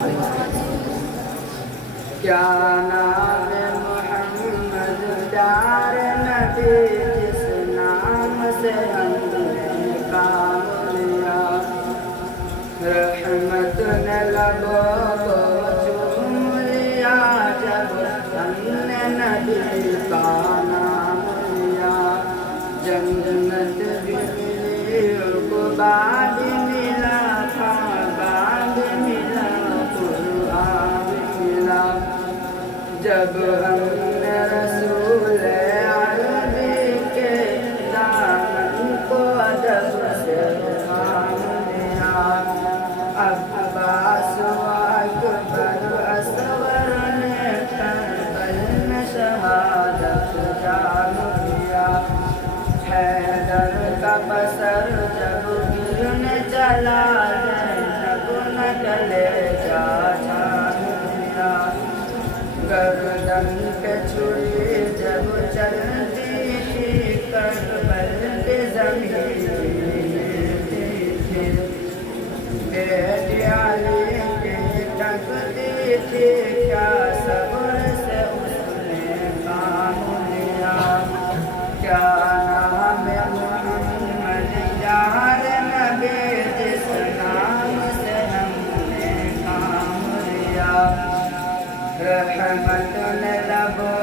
کیا نام محمد پیار نبی جس نام سے ہم نے کام لیا، رحمت نے لبوں کو چوم لیا جب ہم نے نبی کا نام لیا، جنت بھی ملی عقبا بھی ملا کعبہ بھی ملا قرآن بھی ملا، جب ہم نے رسول عربی کے دامن کو ادب سے تھام لیا، عباس و اکبر اصغر نے کربل میں شہادت جان لیا، حیدر کا بصر جب گرنے چلا زینب نے کلیجہ چھان لیا، گردن پہ چھری جب چلتی تھی کربل کی زمین تھی، بیٹی علی کی ٹکتی تھی کیا صبر سے اس نے کام لیا، کیا نام محمد یار نبی جس نام سے ہم نے کام لیا، رحمت نے لبوں